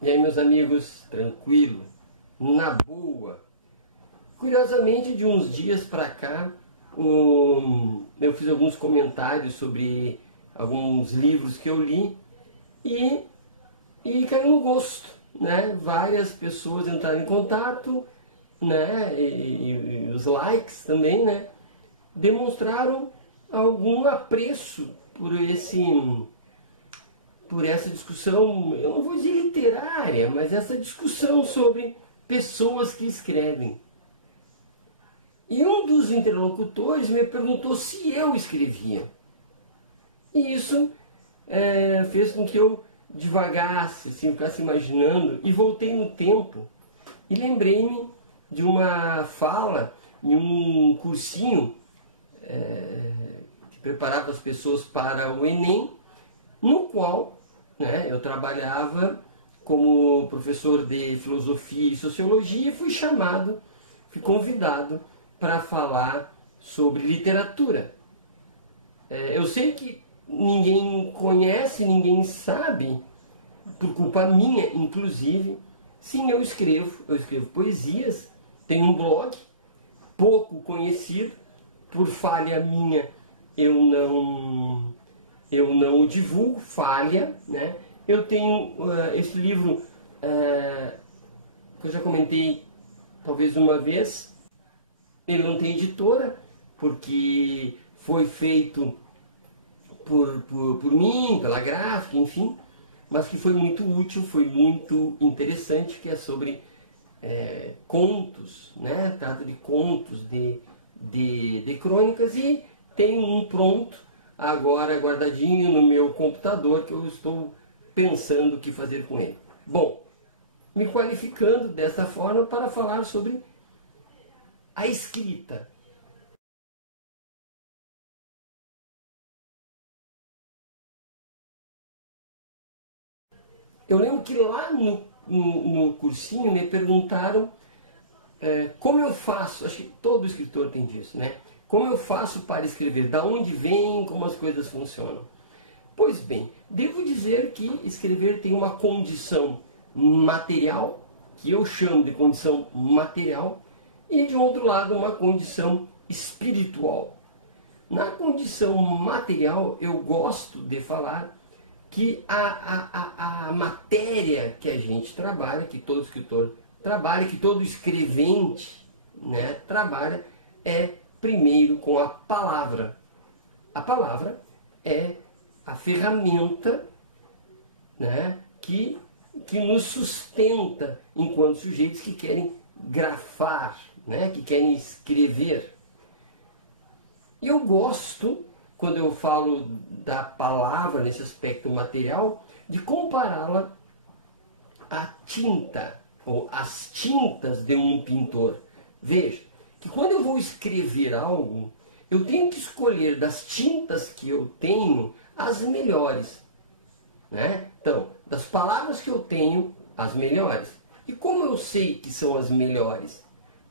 E aí, meus amigos, tranquilo, na boa. Curiosamente, de uns dias pra cá, eu fiz alguns comentários sobre alguns livros que eu li e caiu no gosto, né? Várias pessoas entraram em contato, né? E os likes também, né? Demonstraram algum apreço por essa discussão, eu não vou dizer literária, mas essa discussão sobre pessoas que escrevem. E um dos interlocutores me perguntou se eu escrevia. E isso fez com que eu divagasse, assim, ficasse imaginando, e voltei no tempo e lembrei-me de uma fala em um cursinho que preparava as pessoas para o Enem, no qual, né, eu trabalhava como professor de filosofia e sociologia e fui convidado para falar sobre literatura. Eu sei que ninguém conhece, ninguém sabe, por culpa minha, inclusive. Sim, eu escrevo poesias, tenho um blog, pouco conhecido, por falha minha eu não o divulgo, falha, né? Eu tenho esse livro que eu já comentei talvez uma vez. Ele não tem editora, porque foi feito por mim, pela gráfica, enfim, mas que foi muito útil, foi muito interessante, que é sobre contos, né? Trata de contos, de crônicas, e tem um pronto, agora guardadinho no meu computador, que eu estou pensando o que fazer com ele. Bom, me qualificando dessa forma para falar sobre a escrita. Eu lembro que lá no cursinho me perguntaram como eu faço, acho que todo escritor tem disso, né? Como eu faço para escrever, da onde vem, como as coisas funcionam. Pois bem, devo dizer que escrever tem uma condição material, que eu chamo de condição material, e de outro lado uma condição espiritual. Na condição material, eu gosto de falar que a matéria que a gente trabalha, que todo escritor trabalha, que todo escrevente, né, trabalha, é primeiro com a palavra. A palavra é a ferramenta, né, que nos sustenta enquanto sujeitos que querem grafar, né, que querem escrever. E eu gosto, quando eu falo da palavra nesse aspecto material, de compará-la à tinta, ou às tintas de um pintor. Veja, que quando eu vou escrever algo, eu tenho que escolher das tintas que eu tenho as melhores, né? Então, das palavras que eu tenho, as melhores. E como eu sei que são as melhores?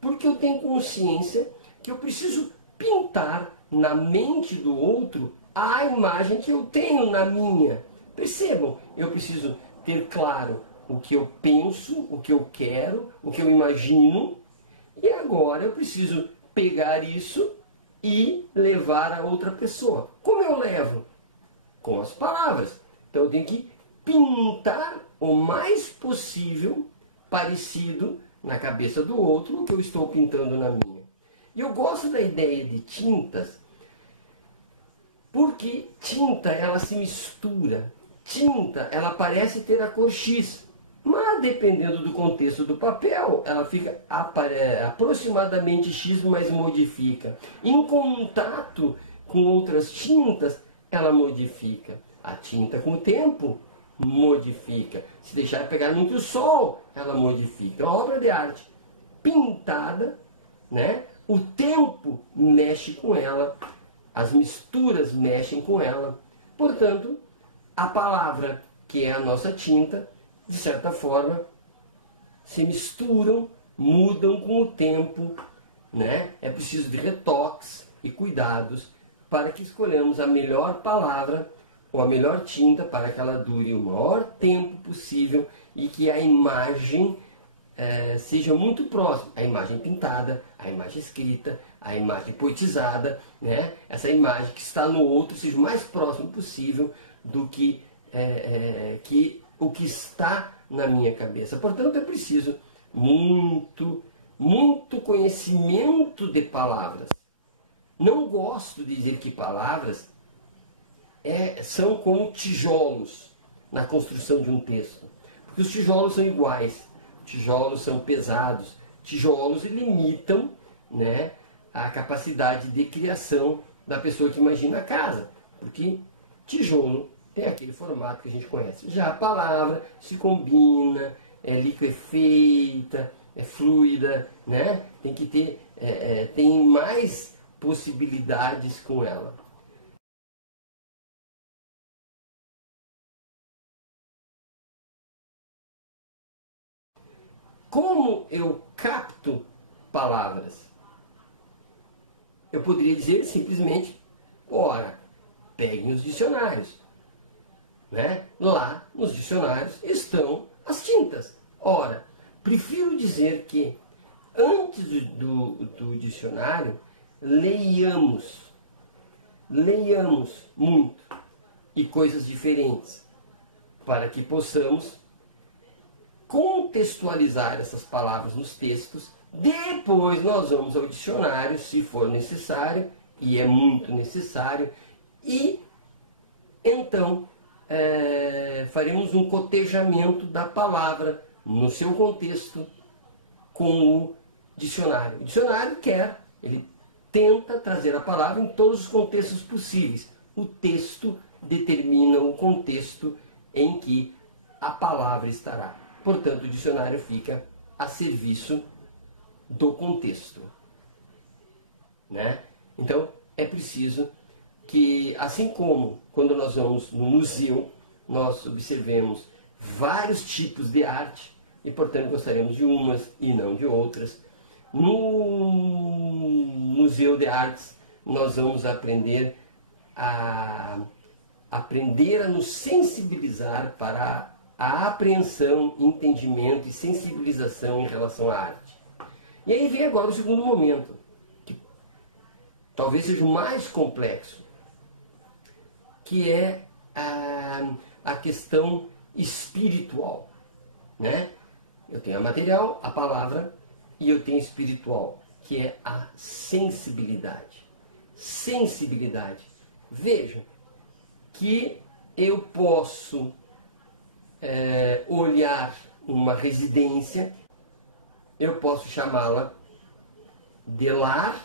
Porque eu tenho consciência que eu preciso pintar na mente do outro a imagem que eu tenho na minha. Percebam, eu preciso ter claro o que eu penso, o que eu quero, o que eu imagino, e agora eu preciso pegar isso e levar a outra pessoa. Como eu levo? Com as palavras. Então eu tenho que pintar o mais possível parecido na cabeça do outro o que eu estou pintando na minha. E eu gosto da ideia de tintas, porque tinta ela se mistura. Tinta ela parece ter a cor X, mas dependendo do contexto do papel, ela fica aproximadamente X, mas modifica. Em contato com outras tintas, ela modifica. A tinta com o tempo modifica. Se deixar pegar muito sol, ela modifica. É uma obra de arte pintada, né? O tempo mexe com ela, as misturas mexem com ela. Portanto, a palavra, que é a nossa tinta, de certa forma, se misturam, mudam com o tempo, né? É preciso de retoques e cuidados para que escolhamos a melhor palavra ou a melhor tinta para que ela dure o maior tempo possível e que a imagem seja muito próxima. A imagem pintada, a imagem escrita, a imagem poetizada, né? Essa imagem que está no outro seja o mais próximo possível do que o que está na minha cabeça. Portanto, é preciso muito conhecimento de palavras. Não gosto de dizer que palavras são como tijolos na construção de um texto. Porque os tijolos são iguais, tijolos são pesados, tijolos limitam, né, a capacidade de criação da pessoa que imagina a casa. Porque tijolo tem aquele formato que a gente conhece. Já a palavra se combina, é liquefeita, é fluida, né? Tem que ter, tem mais possibilidades com ela. Como eu capto palavras? Eu poderia dizer simplesmente, ora, peguem os dicionários. Né? Lá nos dicionários estão as tintas. Ora, prefiro dizer que antes do dicionário, leiamos muito e coisas diferentes, para que possamos contextualizar essas palavras nos textos. Depois nós vamos ao dicionário, se for necessário, e é muito necessário, e então faremos um cotejamento da palavra no seu contexto com o dicionário. O dicionário ele tenta trazer a palavra em todos os contextos possíveis. O texto determina o contexto em que a palavra estará. Portanto, o dicionário fica a serviço do contexto. Né? Então, é preciso que, assim como quando nós vamos no museu, nós observemos vários tipos de arte e, portanto, gostaremos de umas e não de outras. No Museu de Artes, nós vamos aprender a nos sensibilizar para a apreensão, entendimento e sensibilização em relação à arte. E aí vem agora o segundo momento, que talvez seja o mais complexo, que é a questão espiritual. Né? Eu tenho a material, a palavra, e eu tenho espiritual, que é a sensibilidade. Sensibilidade. Vejam que eu posso olhar uma residência, eu posso chamá-la de lar,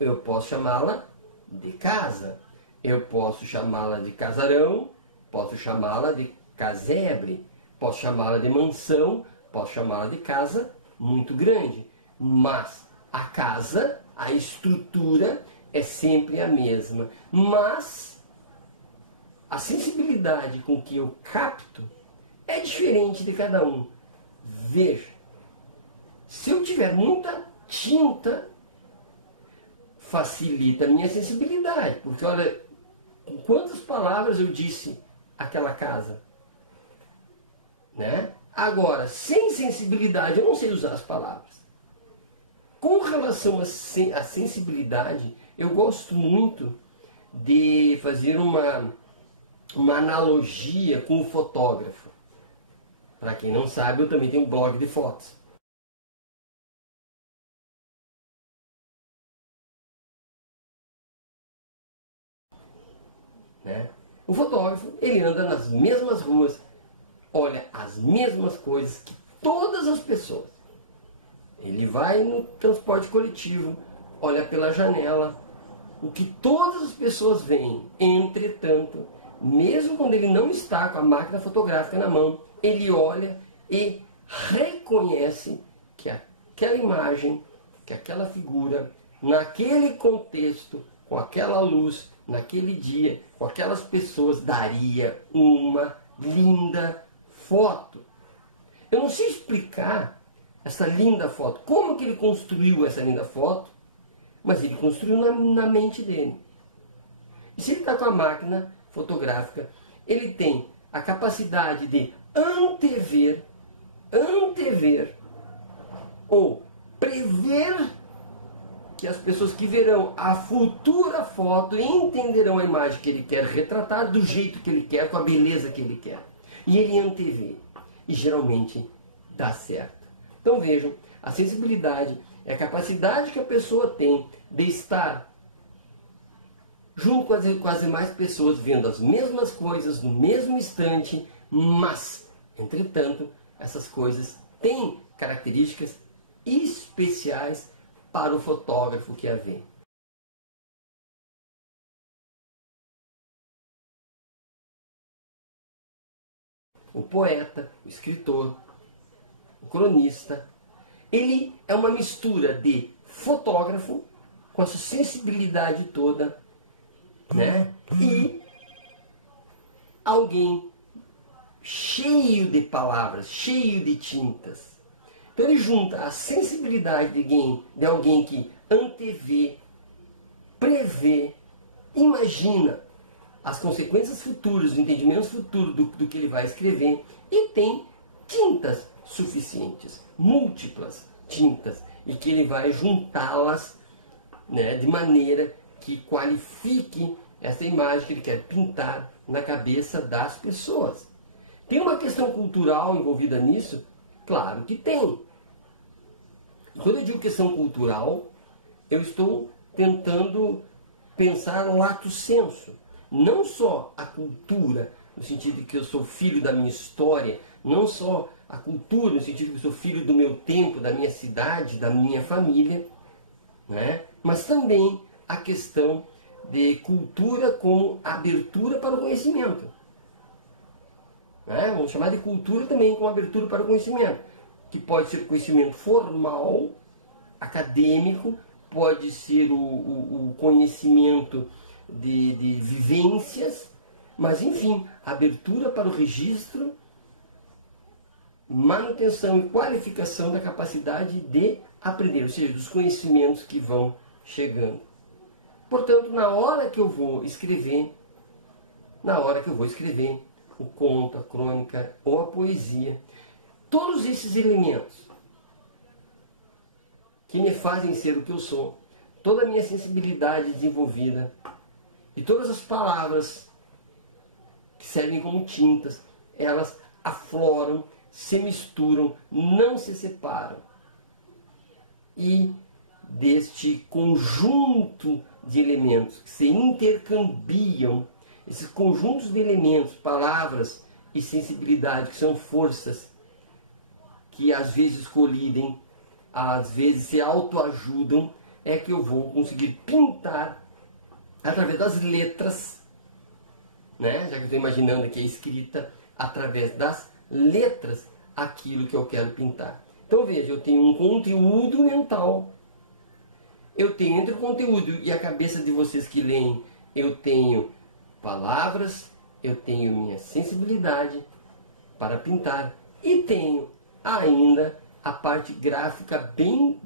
eu posso chamá-la de casa, eu posso chamá-la de casarão, posso chamá-la de casebre, posso chamá-la de mansão, posso chamá-la de casa muito grande. Mas a casa, a estrutura é sempre a mesma. Mas a sensibilidade com que eu capto é diferente de cada um. Veja, se eu tiver muita tinta, facilita a minha sensibilidade. Porque olha, com quantas palavras eu disse aquela casa. Né? Agora, sem sensibilidade, eu não sei usar as palavras. Com relação à sensibilidade, eu gosto muito de fazer uma analogia com o fotógrafo. Para quem não sabe, eu também tenho um blog de fotos. Né? O fotógrafo, ele anda nas mesmas ruas, olha as mesmas coisas que todas as pessoas. Ele vai no transporte coletivo, olha pela janela, o que todas as pessoas veem. Entretanto, mesmo quando ele não está com a máquina fotográfica na mão, ele olha e reconhece que aquela imagem, que aquela figura, naquele contexto, com aquela luz, naquele dia, com aquelas pessoas, daria uma linda foto. Eu não sei explicar essa linda foto, como que ele construiu essa linda foto, mas ele construiu na mente dele. E se ele está com a máquina, fotográfica, ele tem a capacidade de antever ou prever que as pessoas que verão a futura foto entenderão a imagem que ele quer retratar do jeito que ele quer, com a beleza que ele quer. E ele antevê. E geralmente dá certo. Então vejam, a sensibilidade é a capacidade que a pessoa tem de estar junto com as demais pessoas, vendo as mesmas coisas no mesmo instante, mas, entretanto, essas coisas têm características especiais para o fotógrafo que a vê. O poeta, o escritor, o cronista, ele é uma mistura de fotógrafo, com essa sensibilidade toda, né? E alguém cheio de palavras, cheio de tintas. Então ele junta a sensibilidade de alguém que antevê, prevê, imagina as consequências futuras, os entendimentos futuros do que ele vai escrever, e tem tintas suficientes, múltiplas tintas, e que ele vai juntá-las, né, de maneira que qualifique essa imagem que ele quer pintar na cabeça das pessoas. Tem uma questão cultural envolvida nisso? Claro que tem. E quando eu digo questão cultural, eu estou tentando pensar lato sensu. Não só a cultura, no sentido de que eu sou filho da minha história, não só a cultura, no sentido de que eu sou filho do meu tempo, da minha cidade, da minha família, né? Mas também a questão de cultura como abertura para o conhecimento. Né? Vamos chamar de cultura também como abertura para o conhecimento, que pode ser conhecimento formal, acadêmico, pode ser o conhecimento de vivências, mas enfim, abertura para o registro, manutenção e qualificação da capacidade de aprender, ou seja, dos conhecimentos que vão chegando. Portanto, na hora que eu vou escrever o conto, a crônica ou a poesia, todos esses elementos que me fazem ser o que eu sou, toda a minha sensibilidade desenvolvida e todas as palavras que servem como tintas, elas afloram, se misturam, não se separam. E deste conjunto de elementos que se intercambiam, esses conjuntos de elementos, palavras e sensibilidade, que são forças que às vezes colidem, às vezes se autoajudam, é que eu vou conseguir pintar através das letras, né? Já que eu estou imaginando aqui a escrita, através das letras, aquilo que eu quero pintar. Então veja, eu tenho um conteúdo mental, eu tenho entre o conteúdo e a cabeça de vocês que leem, eu tenho palavras, eu tenho minha sensibilidade para pintar e tenho ainda a parte gráfica bem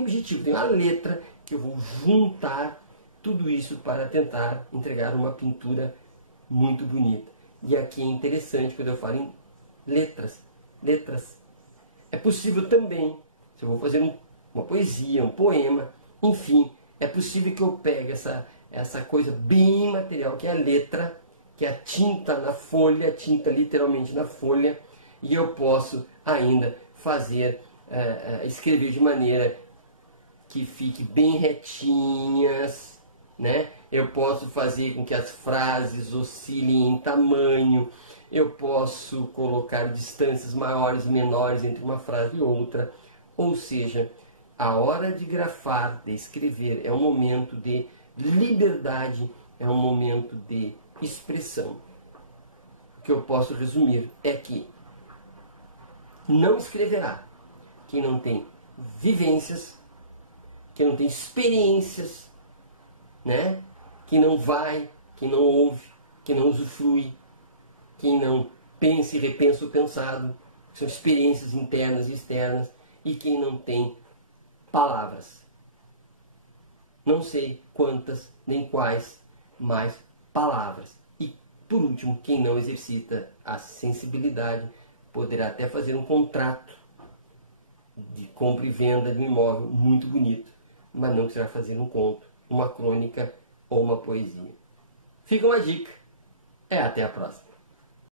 objetiva. Tenho a letra que eu vou juntar tudo isso para tentar entregar uma pintura muito bonita. E aqui é interessante quando eu falo em letras. É possível também, se eu vou fazer uma poesia, um poema, enfim, é possível que eu pegue essa coisa bem material, que é a letra, que é a tinta na folha, tinta literalmente na folha, e eu posso ainda fazer, escrever de maneira que fique bem retinhas, né? Eu posso fazer com que as frases oscilem em tamanho, eu posso colocar distâncias maiores e menores entre uma frase e outra, ou seja, a hora de grafar, de escrever, é um momento de liberdade, é um momento de expressão. O que eu posso resumir é que não escreverá quem não tem vivências, quem não tem experiências, né? Quem não vai, quem não ouve, quem não usufrui, quem não pensa e repensa o pensado, que são experiências internas e externas, e quem não tem palavras. Não sei quantas nem quais, mas palavras. por último, quem não exercita a sensibilidade poderá até fazer um contrato de compra e venda de um imóvel muito bonito, mas não precisará fazer um conto, uma crônica ou uma poesia. Fica uma dica. Até a próxima.